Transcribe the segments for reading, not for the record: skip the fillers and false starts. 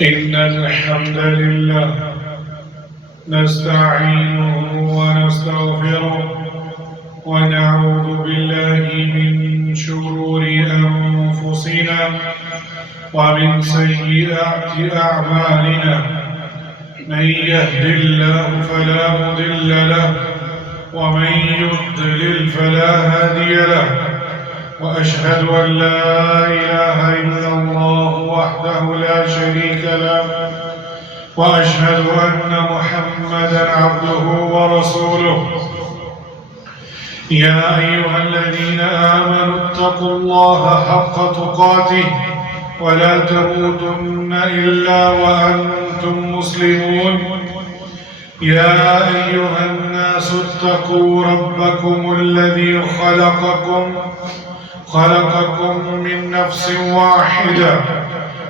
إن الحمد لله نستعينه ونستغفره ونعوذ بالله من شرور أنفسنا ومن سيئات أعمالنا من يهد الله فلا مضل له ومن يضلل فلا هادي له وأشهد أن لا إله إلا الله وحده لا شريك له وأشهد أن محمدًا عبده ورسوله يا أيها الذين آمنوا اتقوا الله حق تقاته ولا تموتن إلا وأنتم مسلمون يا أيها الناس اتقوا ربكم الذي خلقكم من نفس واحدة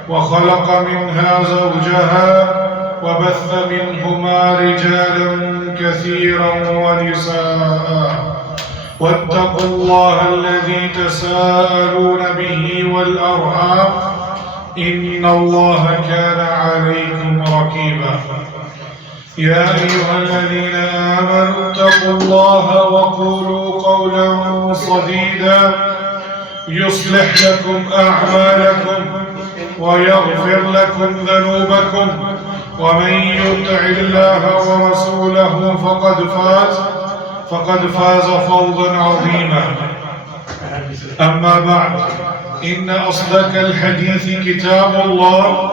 وخلق منها زوجها وبث منهما رجالا كثيرا ونساء واتقوا الله الذي تساءلون به والأرحام إن الله كان عليكم رقيبا يا أيها الذين آمنوا اتقوا الله وقولوا قولا سديدا يصلح لكم أعمالكم ويغفر لكم ذنوبكم ومن يطع الله ورسوله فقد فاز فوزا عظيما أما بعد إن أصدق الحديث كتاب الله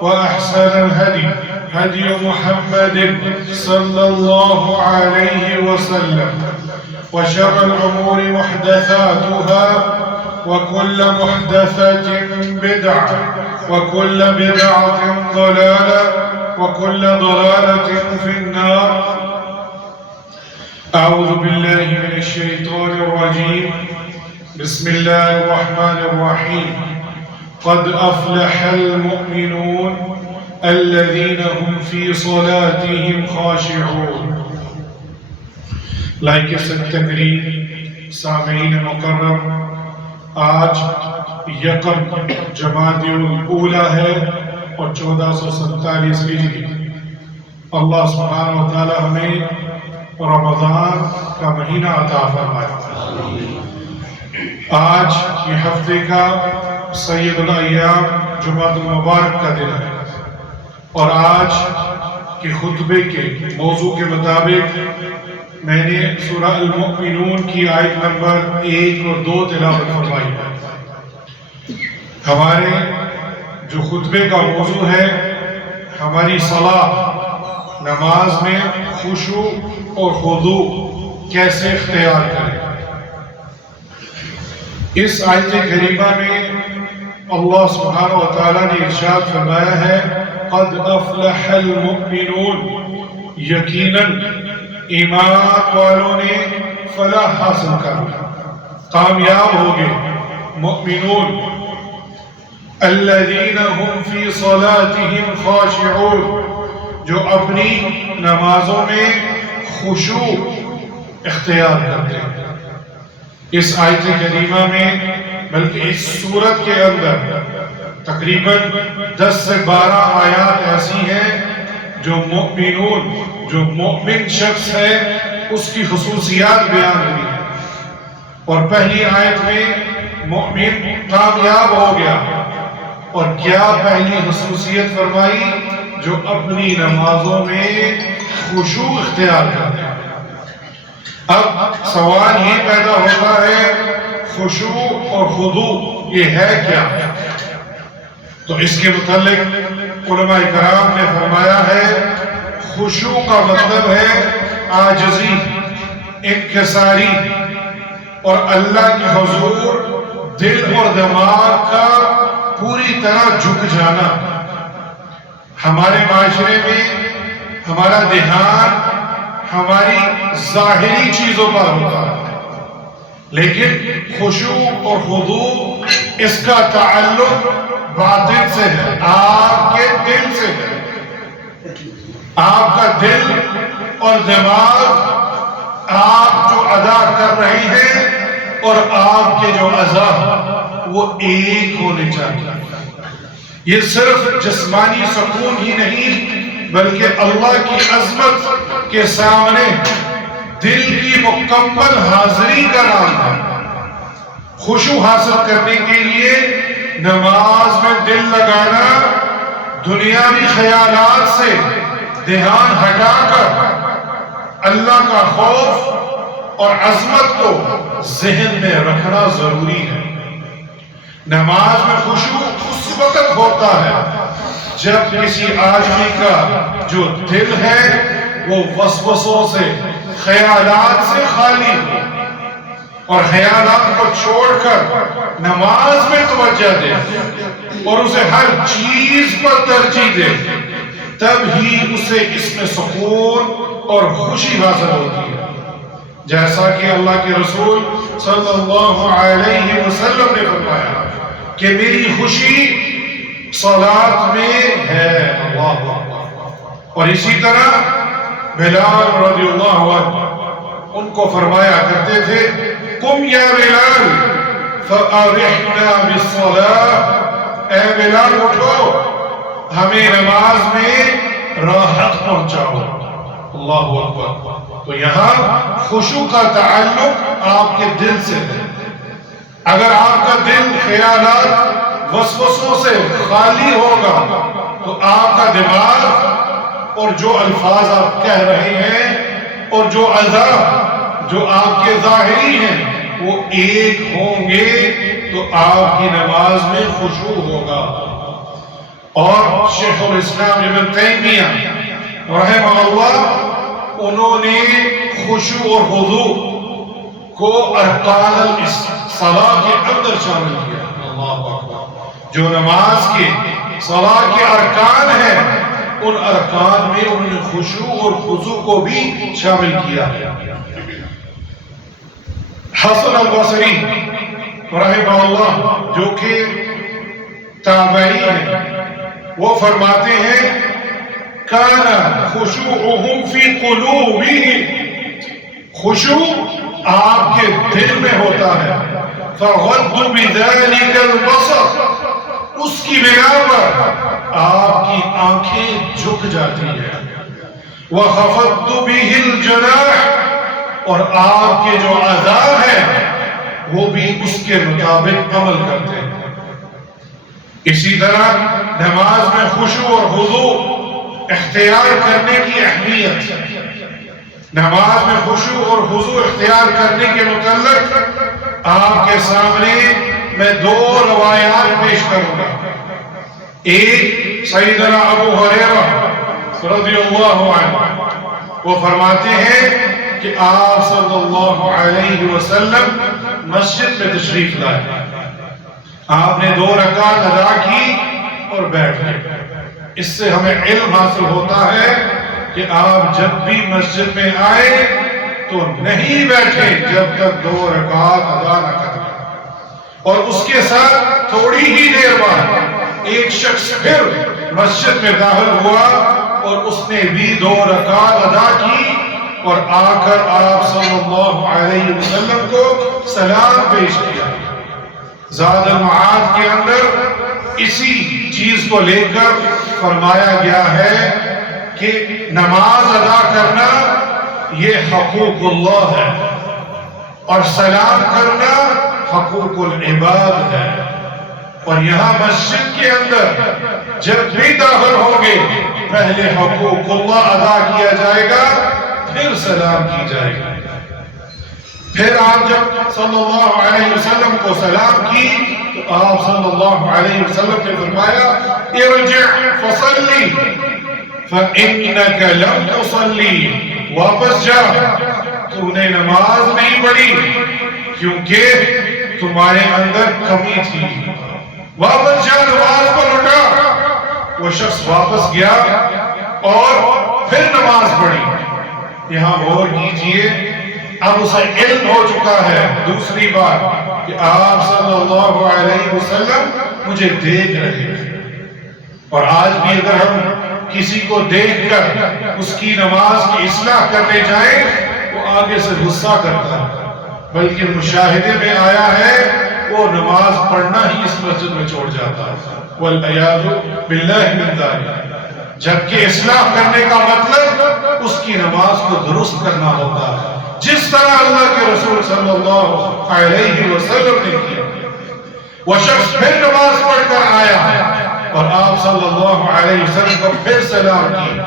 وأحسن الهدي هدي محمد صلى الله عليه وسلم وشر الأمور محدثاتها وكل محدثة بدعة وكل بدعة ضلالة وكل ضلالة في النار أعوذ بالله من الشيطان الرجيم بسم الله الرحمن الرحيم قد أفلح المؤمنون الذين هم في صلاتهم خاشعون لائق تقریر سامعین مکرم آج یکم جمادی الاولی ہے اور 1447 ہجری اللہ سبحانہ وتعالی ہمیں رمضان کا مہینہ عطا فرمائے آج یہ ہفتے کا سید الایام جمعہ المبارک کا دن ہے اور آج کے خطبے کے موضوع کے مطابق میں نے سورہ المؤمنون کی آیت نمبر 1 اور 2 تلاوت فرمائی ہے ہمارے جو خطبے کا موضوع ہے ہماری صلاح نماز میں خشوع اور خضوع کیسے اختیار کریں اس آیت کریمہ میں اللہ سبحانہ وتعالی نے ارشاد فرمایا ہے قد افلح المؤمنون یقیناً ایمان والوں نے فلاح حاصل کر کامیاب ہو گئے مؤمنون الذین هم فی صلاتهم خاشعون جو اپنی نمازوں میں خشوع اختیار کرتے ہیں اس آیت کریمہ میں بلکہ اس سورت کے اندر تقریباً 10 سے 12 آیات ایسی ہیں جو مؤمنون جو مؤمن شخص ہے اس کی خصوصیات بیان ہوئی ہیں اور پہلی آیت میں مؤمن کامیاب ہو گیا اور کیا پہلی خصوصیت فرمائی جو اپنی نمازوں میں خشوع اختیار کرتے ہیں اب سوال یہ پیدا ہوتا ہے خشوع اور خضوع یہ ہے کیا تو اس کے متعلق علماء کرام نے فرمایا ہے خشوع کا مطلب ہے عاجزی انکساری اور اللہ کے حضور دل اور دماغ کا پوری طرح جھک جانا ہمارے معاشرے میں ہمارا دھیان ہماری ظاہری چیزوں پر ہوتا ہے لیکن خشوع اور خضوع اس کا تعلق باطن سے ہے آپ کے دل سے ہے آپ کا دل اور دماغ آپ جو ادا کر رہی ہیں اور آپ کے جو اعضاء وہ ایک ہونے چاہیے یہ صرف جسمانی سکون ہی نہیں بلکہ اللہ کی عظمت کے سامنے دل کی مکمل حاضری کا نام ہے۔ خشوع حاصل کرنے کے لیے نماز میں دل لگانا، دنیاوی خیالات سے دھیان ہٹا کر اللہ کا خوف اور عظمت کو ذہن میں رکھنا ضروری ہے۔ نماز میں خشوع اس وقت ہوتا ہے جب کسی آدمی کا جو دل ہے وہ وسوسوں سے، خیالات سے خالی ہو اور خیالات کو چھوڑ کر نماز میں توجہ دے اور اسے ہر چیز پر ترجیح دے، تب ہی اسے اس میں سکون اور خوشی حاصل ہوتی ہے۔ جیسا کہ اللہ کے رسول صلی اللہ علیہ وسلم نے فرمایا کہ میری خوشی صلاۃ میں ہے۔ اللہ اکبر۔ اور اسی طرح بلال رضی اللہ عنہ ان کو فرمایا کرتے تھے، قم یا بلال فارحنا بالصلاۃ، اے بلال اٹھو ہمیں نماز میں راحت پہنچاؤ۔ اللہ اکبر۔ تو یہاں خشوع کا تعلق آپ کے دل سے ہے۔ اگر آپ کا دل خیالات وسوسوں سے خالی ہوگا تو آپ کا دماغ اور جو الفاظ آپ کہہ رہے ہیں اور جو اعضا جو آپ کے ظاہری ہیں وہ ایک ہوں گے تو آپ کی نماز میں خشوع ہوگا۔ اور شیخ الاسلام ابن تیمیہ رحمہ اللہ انہوں نے خشوع اور خضوع کو ارکان الصلاۃ کے اندر شامل کیا۔ اللہ اکبر۔ جو نماز کے صلاۃ کے ارکان ہیں ان ارکان میں انہوں نے خشوع اور خضوع کو بھی شامل کیا۔ حسن البصری رحمہ اللہ جو کہ تابعی ہیں وہ فرماتے ہیں کان خشوعہم فی قلوبہم، خشوع آپ کے دل میں ہوتا ہے، فغض بذلک البصر، اس کی بنا پر آپ کی آنکھیں جھک جاتی ہیں، وخفض بہ الجناح، اور آپ کے جو اعضاء ہیں وہ بھی اس کے مطابق عمل کرتے ہیں۔ اسی طرح نماز میں خشوع اور خضوع اختیار کرنے کی اہمیت، نماز میں خشوع اور خضوع اختیار کرنے کے متعلق آپ کے سامنے میں دو روایات پیش کروں گا۔ ایک سیدنا ابو ہریرہ رضی اللہ عنہ، وہ فرماتے ہیں کہ آپ صلی اللہ علیہ وسلم مسجد میں تشریف لائے، آپ نے 2 رکعت ادا کی اور بیٹھ گئے۔ اس سے ہمیں علم حاصل ہوتا ہے کہ آپ جب بھی مسجد میں آئے تو نہیں بیٹھے جب تک 2 رکعت ادا نہ کریں، اور اس کے ساتھ تھوڑی ہی دیر بعد ایک شخص پھر مسجد میں داخل ہوا اور اس نے بھی 2 رکعت ادا کی اور آ کر آپ صلی اللہ علیہ وسلم کو سلام پیش کیا۔ زاد المعاد کے اندر اسی چیز کو لے کر فرمایا گیا ہے کہ نماز ادا کرنا یہ حقوق اللہ ہے اور سلام کرنا حقوق العباد ہے، اور یہاں مسجد کے اندر جب بھی داخل ہوں گے پہلے حقوق اللہ ادا کیا جائے گا پھر سلام کی جائے گا۔ پھر آپ جب صلی اللہ علیہ وسلم کو سلام کی تو آپ صلی اللہ علیہ وسلم نے فرمایا ارجع فصلی فإنک لم تصلی، واپس جا، تو نے نماز نہیں پڑھی کیونکہ تمہارے اندر کمی تھی، واپس جا، نماز پر لوٹا۔ وہ شخص واپس گیا اور پھر نماز پڑھی۔ یہاں غور کیجئے، اب اسے علم ہو چکا ہے دوسری بار کہ آپ صلی اللہ علیہ وسلم مجھے دیکھ رہے ہیں، اور آج بھی اگر ہم کسی کو دیکھ کر اس کی نماز کی اصلاح کرنے جائیں وہ آگے سے غصہ کرتا ہے، بلکہ مشاہدے میں آیا ہے وہ نماز پڑھنا ہی اس مسجد میں چھوڑ جاتا ہے، والعیاذ باللہ من ذالک۔ جبکہ اصلاح کرنے کا مطلب اس کی نماز کو درست کرنا ہوتا ہے، جس طرح اللہ کے رسول صلی اللہ علیہ وسلم نے کیا۔ وہ شخص پھر نماز پڑھ کر آیا اور آپ صلی اللہ علیہ وسلم کو پھر سلام کیا،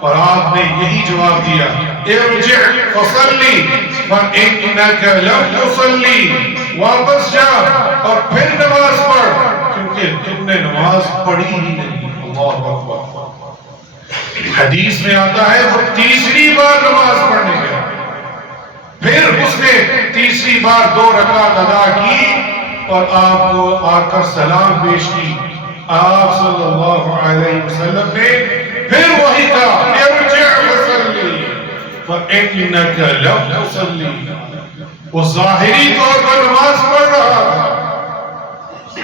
اور آپ نے یہی جواب دیا، ارجع فصلی فإنک لم تصلی، واپس جا اور پھر نماز پڑھ کیونکہ تم نے نماز پڑھی ہی نہیں۔ اللہ اکبر۔ حدیث میں آتا ہے وہ تیسری بار نماز پڑھنے گیا، پھر اس نے تیسری بار 2 رکعت ادا کی اور آپ کو آ کر سلام پیش کی۔ آپ صلی اللہ علیہ وسلم نے پھر وہی کہا، ارجع فصلی فإنک لم تصلی۔ وہ ظاہری طور پر نماز پڑھ رہا تھا،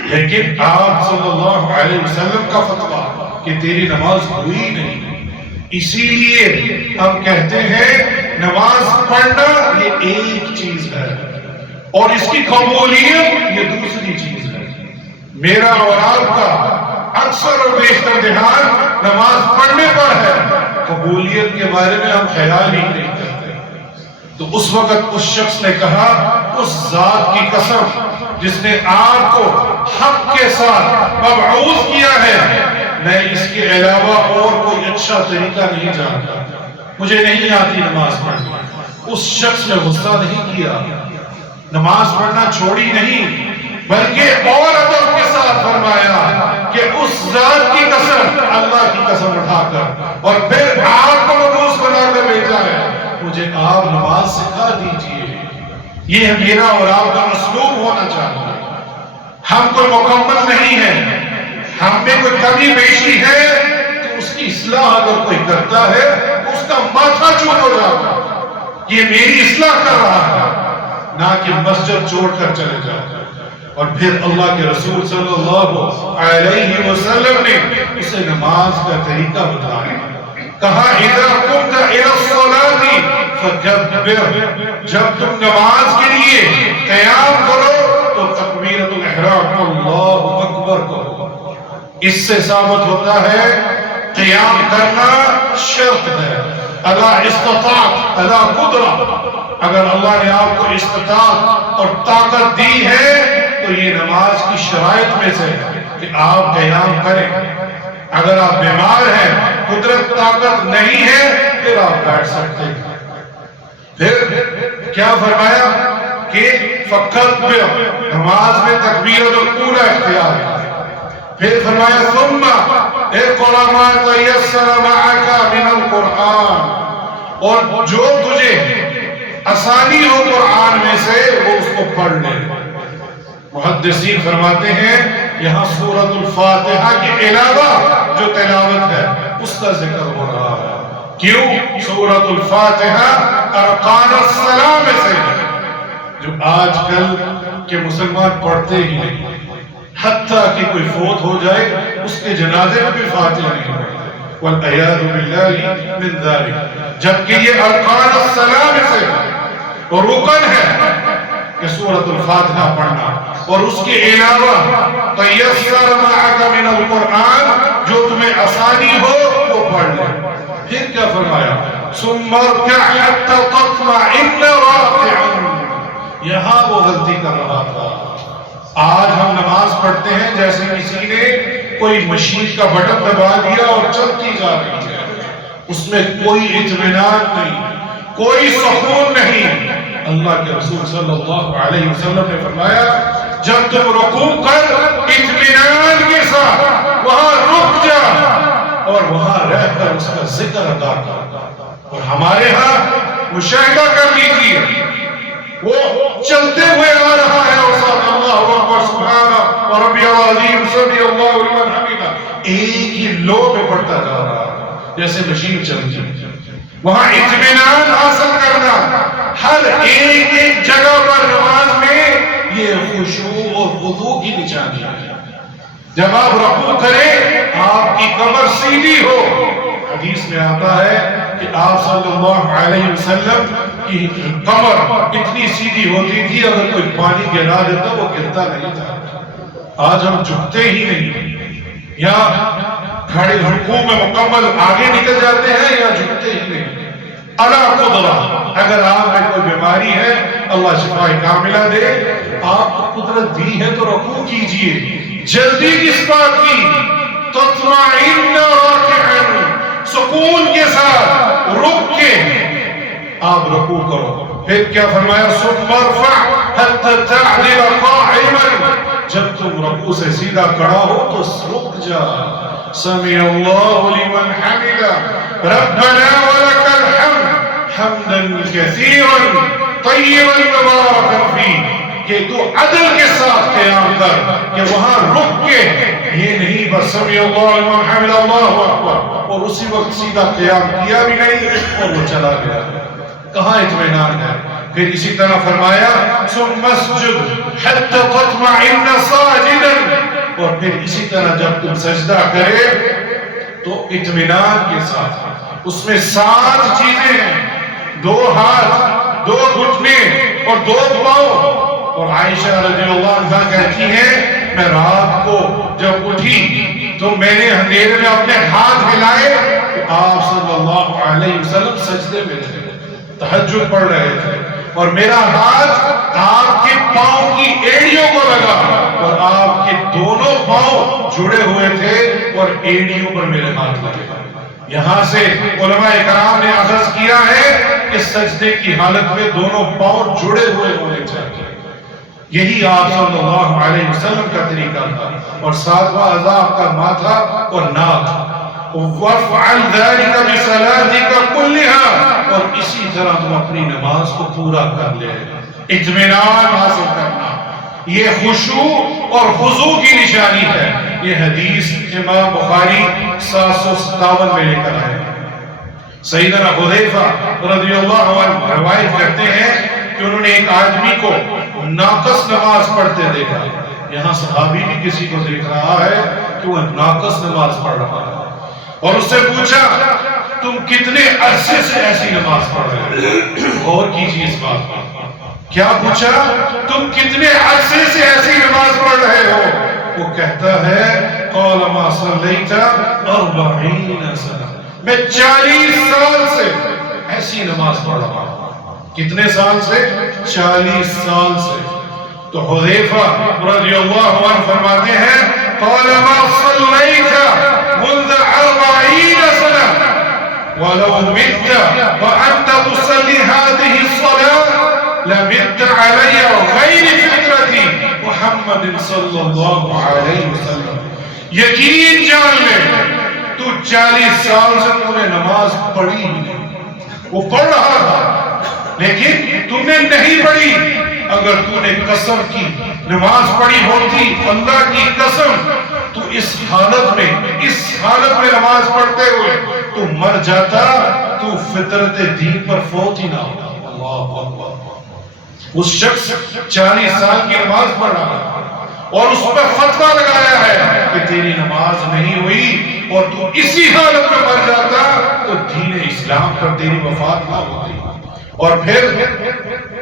لیکن آپ صلی اللہ علیہ وسلم کا فتویٰ کہ تیری نماز ہوئی نہیں۔ اسی لیے ہم کہتے ہیں نماز پڑھنا یہ ایک چیز ہے اور اس کی قبولیت یہ دوسری چیز ہے۔ میرا اور آپ کا اکثر اور بیشتر دھیان نماز پڑھنے پر ہے، قبولیت کے بارے میں ہم خیال ہی نہیں کرتے۔ تو اس وقت اس شخص نے کہا، اس ذات کی قسم جس نے آپ کو حق کے ساتھ مبعوث کیا ہے، میں اس کے علاوہ اور کوئی اچھا طریقہ نہیں جانتا، مجھے نہیں آتی نماز پڑھنا۔ اس شخص نے غصہ نہیں کیا، نماز پڑھنا چھوڑی نہیں، بلکہ اور ادب کے ساتھ فرمایا کہ اس ذات کی قسم، اللہ کی قسم اٹھا کر، اور پھر آپ کو مبعوث بنا کر بھیجا ہے، مجھے آپ نماز سکھا دیجئے۔ یہ میرا اور آپ کا اسلوب ہونا چاہیے۔ ہم کوئی مکمل نہیں ہے، ہم میں کوئی کمی بیشی ہے تو اس کی اصلاح اگر کوئی کرتا ہے اس کا ماتھا چوٹ ہو جاتا ہے، یہ میری اصلاح کر رہا ہے، نہ کہ مسجد چھوڑ کر چلے جاتا۔ اور پھر اللہ کے رسول صلی اللہ علیہ وسلم نے اسے نماز کا طریقہ بتایا، کہا اذا قمت الى الصلاة فکبر، جب تم نماز کے لیے قیام کرو تو تکبیرۃ الاحرام اللہ اکبر کرو۔ اس سے ثابت ہوتا ہے قیام کرنا شرط ہے، اللہ استطاعت اللہ قدرت، اگر اللہ نے آپ کو استطاعت اور طاقت دی ہے تو یہ نماز کی شرائط میں سے کہ آپ قیام کریں۔ اگر آپ بیمار ہیں، قدرت طاقت نہیں ہے، پھر آپ بیٹھ سکتے ہیں۔ پھر کیا فرمایا کہ فکبر، نماز میں تکبیرۃ الاولیٰ اختیار ہے۔ پھر فرمایا ثم اقرأ ما تيسر معك من القرآن، اور جو تجھے آسانی ہو قرآن میں سے وہ اس کو پڑھ لے۔ محدثین فرماتے ہیں یہاں سورۃ الفاتحہ کے علاوہ جو تلاوت ہے اس کا ذکر ہو رہا ہے۔ کیوں؟ سورۃ الفاتحہ ارکان الصلاۃ میں سے ہے، جو آج کل کے مسلمان پڑھتے ہی نہیں، حتیٰ کہ کوئی فوت ہو جائے اس کے جنازے میں بھی فاتحہ نہیں پڑھتے، والعیاذ باللہ من ذالک، جبکہ یہ ارکان الصلاۃ میں سے اور رکن ہے کہ سورۃ الفاتحہ پڑھنا، اور اس کے علاوہ تیسر معک من القرآن، جو تمہیں آسانی ہو وہ پڑھ لے۔ پھر کیا فرمایا ثم ارکع حتی تطمئن راکعا، یہاں وہ غلطی کر رہا تھا۔ آج ہم نماز پڑھتے ہیں جیسے کسی نے کوئی مشین کا بٹن دبا دیا اور چلتی جا رہی ہے، اس میں کوئی اطمینان نہیں، کوئی سکون نہیں۔ اللہ کے رسول صلی اللہ علیہ وسلم نے فرمایا جب تم رکوع کر اطمینان کے ساتھ وہاں رک جا اور وہاں رہ کر اس کا ذکر ادا کر۔ اور ہمارے ہاں مشاہدہ کر لیجیے، وہ چلتے ہوئے آ رہا ہے اور ساتھ اللہ اکبر سبحان ربی العظیم سمی اللہ لمن حمیدہ ایک ہی لو میں پڑھتا جا رہا ہے جیسے مشین چلتی ہے۔ وہاں اطمینان حاصل کرنا، ہر ایک جگہ پر نماز میں یہ خشوع اور خضوع کی نشانی ہے۔ جب آپ رکوع کریں آپ کی کمر سیدھی ہو، حدیث میں آتا ہے کہ آپ صلی اللہ علیہ وسلم یہ کمر اتنی سیدھی ہوتی تھی، اگر کوئی پانی گرا دیتا وہ گرتا نہیں تھا۔ آج ہم جھکتے ہی نہیں، یا کھڑے رکوع میں مکمل آگے نکل جاتے ہیں یا جھکتے ہی نہیں۔ اللہ قدرہ، اگر آپ میں کوئی بیماری ہے اللہ شفا کاملہ دے، آپ کو قدرت دی ہے تو رکوع کیجئے۔ جلدی کس بات کی؟ تطمئن راکعا، سکون کے ساتھ رک کے آپ رکوع کرو۔ پھر کیا فرمایا؟ ثم ارفع حتى تعدل قائما، جب تم رکوع سے سیدھا کھڑا ہو تو رک جا۔ سمع اللہ لمن حمدہ ربنا ولک الحمد حمدا کثیرا طیبا مبارکا فیہ، کہ تو عدل کے ساتھ قیام کر، کہ وہاں رک کے یہ نہیں بس سمع اللہ لمن حمدہ اللہ اکبر اور اسی وقت سیدھا قیام کیا بھی نہیں اور وہ چلا گیا، کہاں اطمینان ہے؟ پھر اسی طرح فرمایا ثم اسجد حتى تطمئن ساجدا، اور پھر اسی طرح جب تم سجدہ کرے تو اطمینان کے ساتھ۔ اس میں 7 چیزیں ہیں، 2 ہاتھ، 2 گھٹنے اور 2 پاؤں۔ اور عائشہ رضی اللہ عنہ کہتی ہیں میں رات کو جب اٹھی تو میں نے اندھیرے میں اپنے ہاتھ ہلائے تو آپ صلی اللہ علیہ وسلم سجدے میں تھے، تہجد پڑھ رہے تھے، اور میرا ہاتھ آپ کے پاؤں کی ایڑیوں کو لگا اور آپ کے دونوں پاؤں جڑے ہوئے تھے اور ایڑیوں پر میرے ہاتھ لگے۔ یہاں سے علماء کرام نے اخذ کیا ہے کہ سجدے کی حالت میں دونوں پاؤں جڑے ہوئے ہونے چاہیے، یہی آپ صلی اللہ علیہ وسلم کا طریقہ تھا۔ اور 7واں اعضاء آپ کا ماتھا اور ناک، وَافْعَلْ ذَلِكَ بِصَلَاتِكَ كُلِّهَا، اور اسی طرح تم اپنی نماز کو پورا کر لے۔ اطمینان حاصل کرنا یہ خشوع اور خضوع کی نشانی ہے۔ یہ حدیث امام بخاری 757 میں لے کر آئے۔ سیدنا حذیفہ رضی اللہ عنہ روایت کرتے ہیں کہ انہوں نے ایک آدمی کو ناقص نماز پڑھتے دیکھا۔ یہاں صحابی بھی کسی کو دیکھ رہا ہے کہ وہ ناقص نماز پڑھ رہا ہے، اور اس سے پوچھا تم کتنے عرصے سے ایسی نماز پڑھ رہے ہو؟ غور کیجیے اس بات پر، کیا پوچھا؟ تم کتنے عرصے سے ایسی نماز پڑھ رہے ہو؟ وہ کہتا ہے قال ما صلیت 40 سنہ، میں 40 سال سے ایسی نماز پڑھ رہا ہوں۔ کتنے سال سے؟ 40 سال سے۔ تو حذیفہ رضی اللہ عنہ فرماتے ہیں قال ما صلیت منذ 40 سنہ ولو مت وانت تصلی هذه الصلاة لمت علی غیر فطرتی محمد صلی اللہ علیہ وسلم۔ یقین جان لے تو 40 سال سے تم نے نماز پڑھی ہی نہیں۔ وہ پڑھ رہا تھا لیکن تم نے نہیں پڑھی۔ اگر تو نے قسم کی نماز پڑھی ہوتی، اللہ کی قسم، تو اس حالت میں نماز پڑھتے ہوئے تو مر جاتا، تو فطرت دین پر فوت ہی نہ ہوتا۔ اللہ اکبر۔ اس شخص 40 سال کی نماز پڑھ رہا ہے اور اس پر فتویٰ لگایا ہے کہ تیری نماز نہیں ہوئی، اور تو اسی حالت میں مر جاتا تو دین اسلام پر تیری وفات نہ ہوتی۔ اور پھر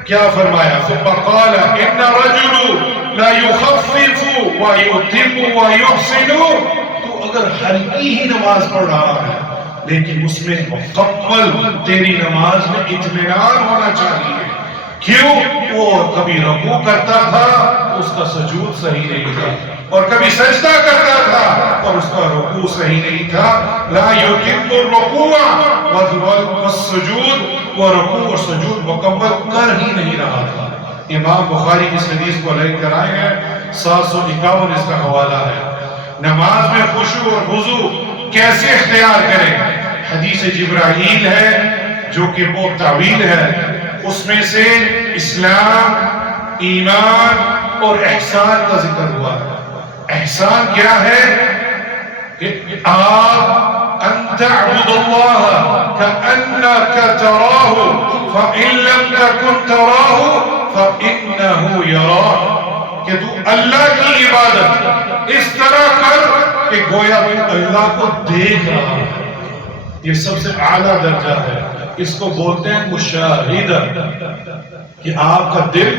کیا فرمایا؟ ثم قال ان رجل لا يخفف ويتم ويحسن، تو اگر ہلکی ہی نماز پڑھ رہا ہے لیکن اس میں مکمل تیری نماز میں اطمینان ہونا چاہیے۔ کیوں؟ وہ کبھی رکوع کرتا تھا اس کا سجود صحیح نہیں تھا، اور کبھی سجدہ کرتا تھا اور اس کا رکوع صحیح نہیں تھا۔ لا يتم الركوع والسجود، وہ رکوع اور سجود مکمل کر ہی نہیں رہا تھا۔ امام بخاری اس حدیث کو لے کر آئے ہیں، 751 اس کا حوالہ ہے۔ نماز میں خشوع اور خضوع کیسے اختیار کریں؟ حدیث جبرائیل ہے جو کہ بہت طویل ہے، اس میں سے اسلام، ایمان اور احسان کا ذکر ہوا ہے۔ احسان کیا ہے؟ کہ آپ ان تعبد اللہ کأنک تراہ فإن لم تکن تراہ فإنہ یراک، کہ تو اللہ کی عبادت اس طرح کر کہ گویا تو اللہ کو دیکھ رہا ہے۔ یہ سب سے اعلیٰ درجہ ہے۔ اس کو بولتے ہیں مشاہدہ، کہ آپ کا دل،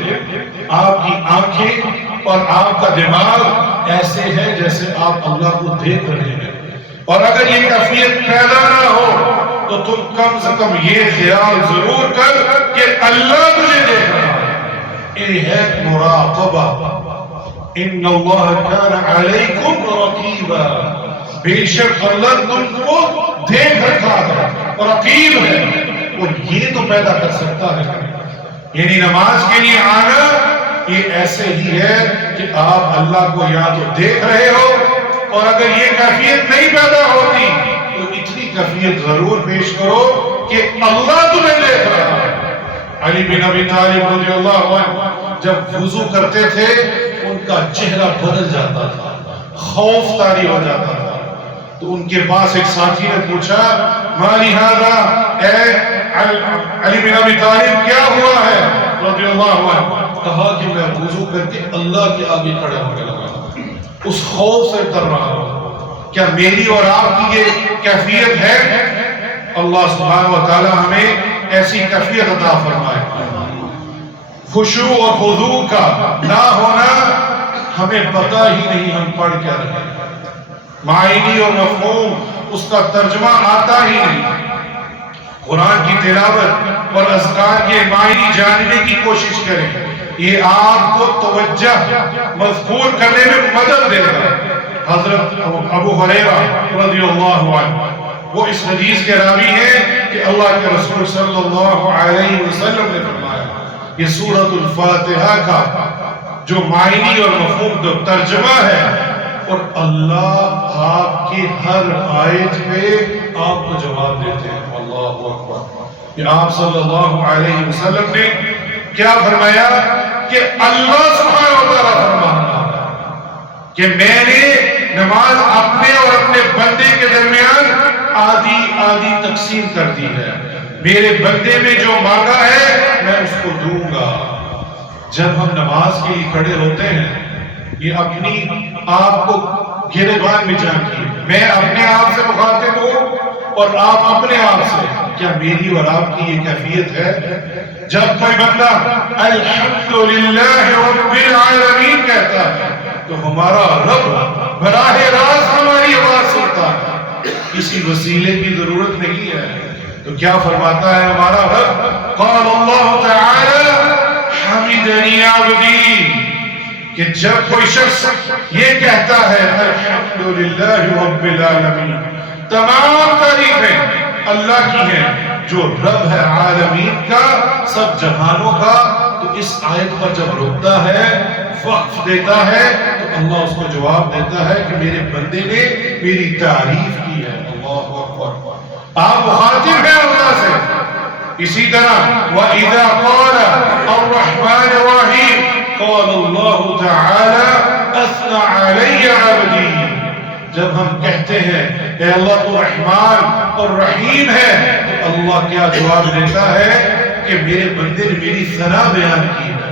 آپ کی آنکھیں اور آپ کا دماغ ایسے ہے جیسے آپ اللہ کو دیکھ رہے ہیں۔ اور اگر یہ کیفیت پیدا نہ ہو تو تم کم سے کم یہ خیال ضرور کر کہ اللہ تجھے دیکھ رہا ہے۔ یہ ہے مراقبہ۔ ان اللہ کان علیکم رقیبا، بے شک اللہ تم کو دیکھ رکھا ہے اور رقیب ہے، اور یہ تو پیدا کر سکتا ہے۔ یعنی نماز کے لیے آنا یہ ایسے ہی ہے کہ آپ اللہ کو یا تو دیکھ رہے ہو، اور اگر یہ کیفیت نہیں پیدا ہوتی تو اتنی کیفیت ضرور پیش کرو کہ اللہ تمہیں دیکھ رہا ہے۔ علی بن ابی طالب رضی اللہ عنہ جب وضو کرتے تھے ان کا چہرہ بدل جاتا تھا، خوف طاری ہو جاتا تھا۔ تو ان کے پاس ایک ساتھی نے پوچھا، ما لہذا، اے علی بن ابی طالب کیا ہوا ہے رضی اللہ عنہ؟ کہا کہ میں وضو کر کے اللہ کے آگے کھڑا ہونے لگا، اس خوف سے ڈر رہا ہوں۔ کیا میری اور آپ کی یہ کیفیت ہے؟ اللہ سبحانہ و تعالی ہمیں ایسی کیفیت عطا فرمائے۔ خشوع اور خضوع کا نہ ہونا ہمیں پتہ ہی نہیں ہم پڑھ کیا رہے ہیں، معنی اور مفہوم اس کا ترجمہ آتا ہی نہیں۔ قرآن کی تلاوت اور اذکار کے معنی جاننے کی کوشش کریں، یہ آپ کو توجہ مذکور کرنے میں مدد دے گا۔ حضرت ابو ہریرہ رضی اللہ عنہ وہ اس حدیث کے راوی ہیں کہ اللہ کے رسول صلی اللہ علیہ وسلم نے فرمایا، یہ سورۃ الفاتحہ کا جو معنی اور مفہوم جو ترجمہ ہے، اور اللہ آپ کی ہر آیت پہ آپ کو جواب دیتے ہیں۔ اللہ اکبر۔ یہ آپ صلی اللہ علیہ وسلم نے کیا فرمایا کہ اللہ سبحانہ و تعالیٰ فرماتا ہے کہ میں نے نماز اپنے اور اپنے بندے کے درمیان آدھی آدھی تقسیم کر دی ہے، میرے بندے میں جو مانگا ہے میں اس کو دوں گا۔ جب ہم نماز کے لیے کھڑے ہوتے ہیں، یہ اپنی آپ کو گریبان میں جانیے، میں اپنے آپ سے مخاطب ہوں اور آپ اپنے آپ سے، کیا میری اور آپ کی یہ کیفیت ہے؟ جب کوئی بندہ الحمدللہ رب العالمین کہتا ہے تو ہمارا رب براہ راست ہماری آواز سنتا ہے، کسی وسیلے کی ضرورت نہیں ہے۔ تو کیا فرماتا ہے ہمارا رب؟ قال اللہ تعالی حمدنی عبدی، کہ جب کوئی شخص یہ کہتا ہے الحمدللہ رب العالمین، تمام تعریفیں اللہ کی ہیں جو رب ہے عالمین کا، سب جہانوں کا، تو اس آیت پر جب رکتا ہے، وقف دیتا ہے، تو اللہ اس کو جواب دیتا ہے کہ میرے بندے نے میری تعریف کی ہے۔ اللہ اکبر۔ آپ مخاطب ہیں اللہ سے۔ اسی طرح وَإِذَا قَالَ الرَّحْمَنُ الرَّحِيمُ قال اللہ تعالی اثنى علی عبدی، جب ہم کہتے ہیں اے اللہ تو رحمان اور رحیم ہے، تو اللہ کیا جواب دیتا ہے کہ میرے بندے نے میری ثنا بیان کی ہے۔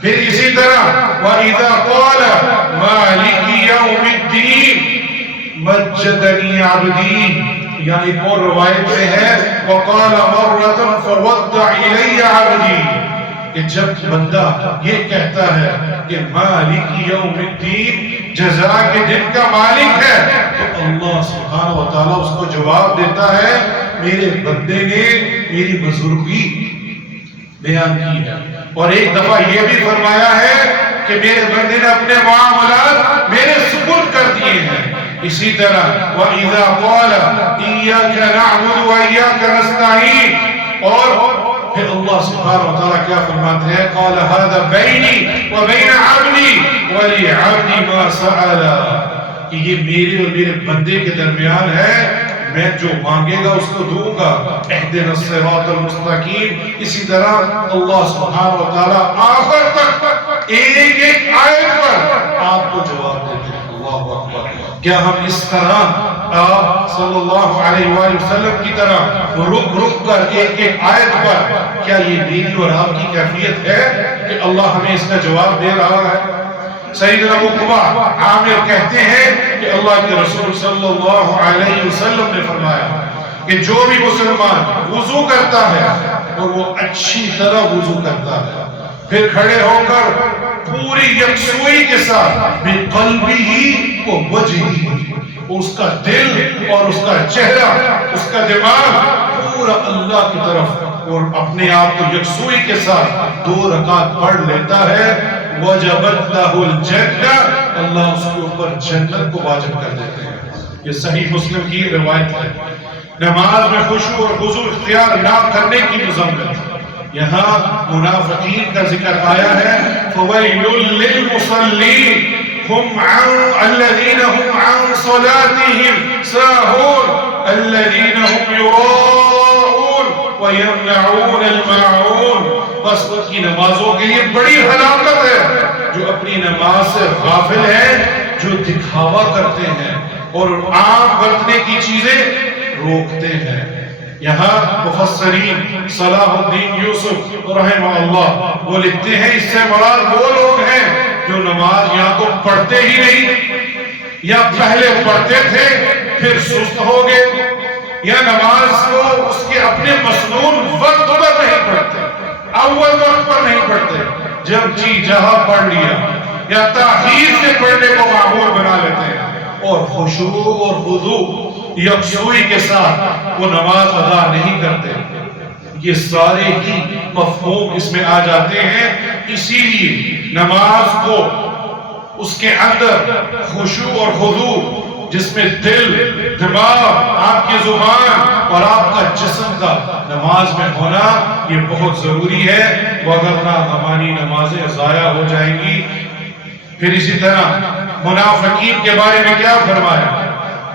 پھر اسی طرح وَإِذَا قَالَ مَالِكِ يَوْمِ الدِّينِ مَجَّدَنِي عَبْدِي، یعنی ایک اور روایت میں ہے وَقَالَ مَرَّةً فَوَدَّعْ إِلَيَّ عَبْدِي، کہ جب بندہ یہ کہتا ہے کہ مالک یوم الدین، جزا کے دن کا مالک ہے، تو اللہ سبحانہ و تعالیٰ اس کو جواب دیتا ہے میرے بندے نے میری بزرگی بیان کی ہے۔ اور ایک دفعہ یہ بھی فرمایا ہے کہ میرے بندے نے اپنے معاملات میرے سپرد کر دیے ہیں۔ اسی طرح وَإِذَا قَالَ إِيَّاكَ نَعْبُدُ وَإِيَّاكَ نَسْتَعِينُ، اور پھر اللہ سبحانہ و تعالیٰ کیا فرماتے ہیں قَالَ هَذَا بَيْنِي وَبَيْنَ عَبْدِي وَلِعَبْدِي مَا سَأَلَ، کہ یہ میرے اور میرے بندے کے درمیان ہے، میں جو مانگے گا اس کو دوں گا۔ اہدنا الصراط المستقیم۔ اسی طرح اللہ سبحانہ و تعالیٰ آخر تک ایک ایک آیت پر آپ کو جواب دیتے ہیں۔ اللہ اکبر۔ کیا ہم اس طرح آپ صلی اللہ علیہ وآلہ وسلم کی طرح رک رک کر ایک ایک آیت پر، کیا یہ میری اور آپ کی کیفیت ہے کہ اللہ ہمیں اس کا جواب دے رہا ہے؟ سیدنا عقبہ عامر کہتے ہیں کہ اللہ کے رسول صلی اللہ علیہ وسلم نے فرمایا کہ جو بھی مسلمان وضو کرتا ہے اور وہ اچھی طرح وضو کرتا ہے، پھر کھڑے ہو کر پوری یکسوئی کے ساتھ بقلبہ و وجہہ، اس کا دل اور اس کا چہرہ، اس کا دماغ پورا اللہ کی طرف، اور اپنے آپ کو یکسوئی کے ساتھ 2 رکعت پڑھ لیتا ہے، وجبت لہ الجنہ، اللہ اس کے اوپر جنت کو واجب کر دیتے ہیں۔ یہ صحیح مسلم کی روایت ہے۔ نماز میں خشوع اور خضوع اختیار نہ کرنے کی مذمت، یہاں منافقین کا ذکر آیا ہے، فَوَيْلٌ لِّلْمُصَلِّينَ الَّذِينَ هُمْ عَنْ صَلَاتِهِمْ سَاهُونَ الَّذِينَ هُمْ يُرَاءُونَ وَيَمْنَعُونَ الْمَاعُونَ۔ بس ان کی نمازوں کے لیے بڑی ہلاکت ہے جو اپنی نماز سے غافل ہیں، جو دکھاوا کرتے ہیں اور عام برتنے کی چیزیں روکتے ہیں۔ یہاں مفسرین صلاح الدین یوسف رحمہ اللہ وہ لکھتے ہیں، اس سے مراد وہ لوگ ہیں جو نماز یا تو پڑھتے ہی نہیں، یا پہلے پڑھتے تھے پھر سست ہو گئے، یا نماز کو اس کے اپنے مسنون وقت پر نہیں پڑھتے، اول وقت پر نہیں پڑھتے، جب جی جہاں پڑھ لیا، یا تاخیر سے پڑھنے کو معمول بنا لیتے ہیں، اور خشوع اور خضوع یکسوئی کے ساتھ وہ نماز ادا نہیں کرتے۔ یہ سارے ہی مفہوم اس میں آ جاتے ہیں، اسی لیے نماز کو اس کے اندر خشوع اور خضوع، جس میں دل، دماغ، آپ کی زبان اور آپ کا جسم کا نماز میں ہونا یہ بہت ضروری ہے، وگرنہ ہماری نمازیں ضائع ہو جائیں گی۔ پھر اسی طرح منافقین کے بارے میں کیا فرمایا؟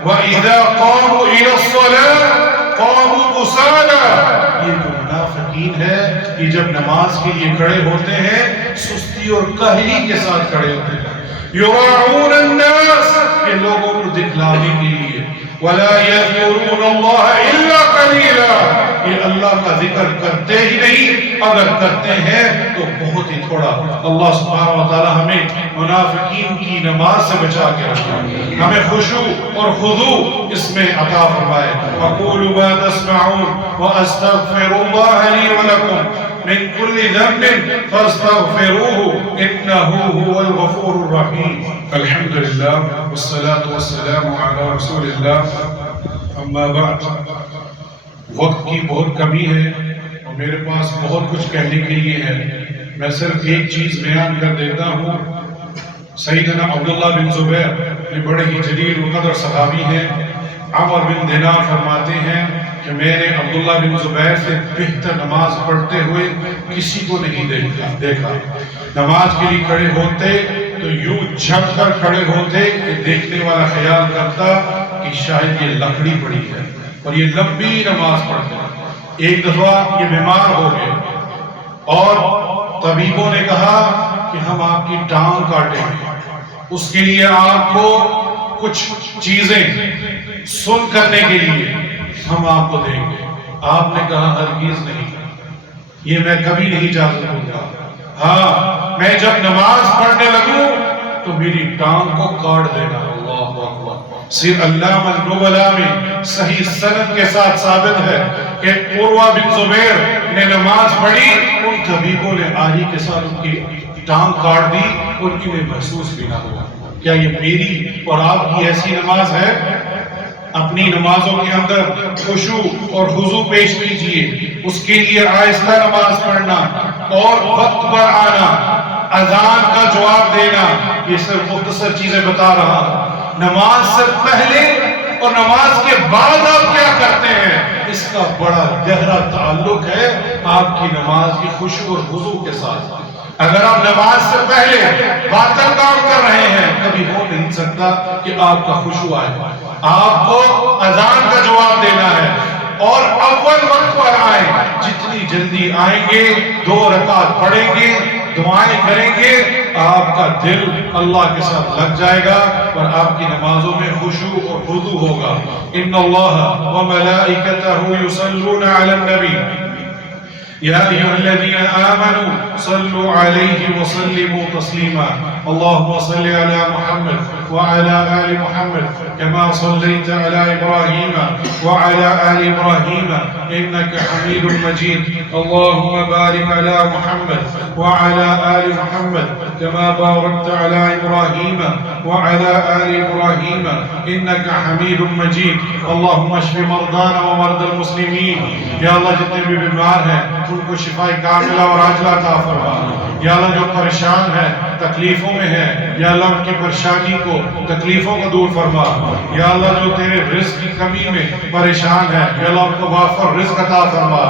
وَإِذَا قَامُوا إِلَى الصَّلَاةِ قَامُوا كُسَالَىٰ۔ یہ جو منافقین ہے، یہ جب نماز کے لیے کھڑے ہوتے ہیں سستی اور کاہلی کے ساتھ کھڑے ہوتے ہیں۔ يُرَاعُونَ النَّاسَ، یہ لوگوں کو دکھلانے کے لیے، وَلَا يَذْكُرُونَ اللَّهَ إِلَّا قَلِيلًا، یہ اللہ کا ذکر کرتے ہی نہیں، اگر کرتے ہیں تو بہت ہی تھوڑا۔ اللہ سبحانہ وتعالی ہمیں منافقین کی نماز سے بچا کے رکھے، ہمیں خشوع اور خضوع اس میں عطا فرمائے۔ اقول ما تسمعون واستغفر الله لي ولكم من كل ذنب فاستغفروه انه هو الغفور الرحيم۔ الحمد لله والصلاة والسلام على رسول الله، اما بعد۔ وقت کی بہت کمی ہے اور میرے پاس بہت کچھ کہنے کے لیے ہے، میں صرف ایک چیز بیان کر دیتا ہوں۔ سیدنا عبداللہ بن زبیر یہ بڑے ہی جلیل القدر صحابی ہیں۔ عمر بن دینار فرماتے ہیں کہ میں نے عبداللہ بن زبیر سے بہتر نماز پڑھتے ہوئے کسی کو نہیں دیکھا۔ نماز کے لیے کھڑے ہوتے تو یوں جھک کر کھڑے ہوتے کہ دیکھنے والا خیال کرتا کہ شاید یہ لکڑی پڑی ہے، اور یہ لمبی نماز پڑھتے ہیں۔ ایک دفعہ یہ بیمار ہو گئے اور طبیبوں نے کہا کہ ہم آپ کی ٹانگ کاٹیں گے، اس کے لیے آپ کو کچھ چیزیں سن کرنے کے لیے ہم آپ کو دیں گے۔ آپ نے کہا ہرگز نہیں، یہ میں کبھی نہیں اجازت دوں گا۔ ہاں، میں جب نماز پڑھنے لگوں تو میری ٹانگ کو کاٹ دینا۔ اللہ اکبر۔ سیر علامہ النبلاء میں صحیح سند کے ساتھ ثابت ہے کہ عروہ بن زبیر نے نماز پڑھی، ان طبیبوں نے آری کے ساتھ ان کی ٹانگ کاٹ دی اور انہیں محسوس بھی نہ ہوا۔ کیا یہ میری اور آپ کی ایسی نماز ہے؟ اپنی نمازوں کے اندر خشوع اور خضوع پیش کیجئے، اس کے لیے آہستہ نماز پڑھنا اور وقت پر آنا، اذان کا جواب دینا، یہ صرف مختصر چیزیں بتا رہا ہوں۔ نماز سے پہلے اور نماز کے بعد آپ کیا کرتے ہیں، اس کا بڑا گہرا تعلق ہے آپ کی نماز کی خشوع اور خضوع کے ساتھ۔ اگر آپ نماز سے پہلے باطل کام کر رہے ہیں، کبھی ہو نہیں سکتا کہ آپ کا خشوع آئے۔ آپ کو اذان کا جواب دینا ہے اور اول وقت پر آئیں، جتنی جلدی آئیں گے 2 رکعت پڑھیں گے، دعائیں کریں گے، آپ کا دل اللہ کے ساتھ لگ جائے گا اور آپ کی نمازوں میں خشوع اور خضوع ہوگا۔ ان اللہ وملائکتہ یصلون علی النبی یا ایھا الذین آمنوا صلوا علیہ وسلموا تسلیما۔ اللهم صل على محمد وعلى آل محمد كما صليت على إبراهيم وعلى آل إبراهيم إنك حميد مجيد. اللهم بارك على محمد وعلى آل محمد كما باركت على إبراهيم وعلى آل إبراهيم إنك حميد مجيد. اللهم اشف مرضانا ومرضى المسلمين. یا اللہ جتنے بھی بیمار ہیں ان کو شفاء کاملہ اور عاجلہ عطا فرما. یا اللہ جو پریشان ہیں تکلیفوں میں ہیں یا اللہ ان کی پریشانی کو تکلیفوں کو دور فرما. یا اللہ جو تیرے رزق کی کمی میں پریشان ہے یا اللہ ان کو وافر رزق عطا فرما.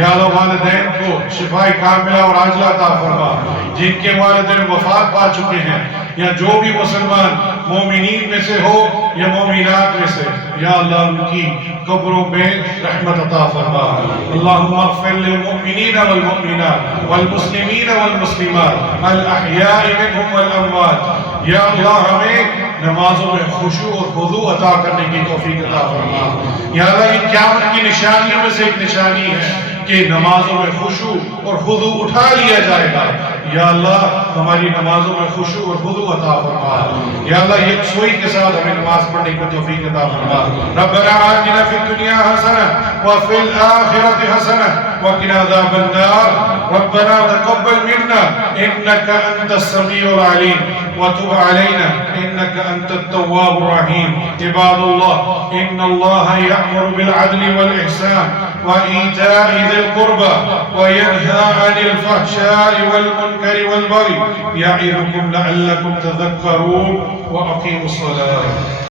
یا اللہ والدین کو شفاء کاملہ اور عاجلہ عطا فرما. جن کے والدین وفات پا چکے ہیں یا جو بھی مسلمان مومنین میں سے ہو یا مومنات میں سے یا اللہ ان کی قبروں میں رحمت عطا فرما. اللہم اغفر للمؤمنین والمؤمنات والمسلمین والمسلمات الاحیاء منہم والاموات. یا اللہ ہمیں نمازوں میں خشوع اور خضوع عطا کرنے کی توفیق عطا فرما. یا اللہ یہ قیامت کی نشانیوں میں سے ایک نشانی ہے کہ نمازوں میں خشوع اور خضوع اٹھا لیا جائے گا. یا اللہ ہماری نمازوں میں خشوع اور خضوع عطا فرما. یا اللہ یکسوئی کے ساتھ ہمیں نماز پڑھنے کی توفیق عطا فرما. ربنا آتنا فی الدنیا حسنہ وفی الآخرۃ حسنہ وقنا عذاب النار. ربنا تقبل منا انك انت السميع العليم وتب علينا انك انت التواب الرحيم. عباد الله ان الله يأمر بالعدل والإحسان وإيتاء ذي القربى وينهى عن الفحشاء والمنكر والبغي يعظكم لعلكم تذكرون وأقيموا الصلاة.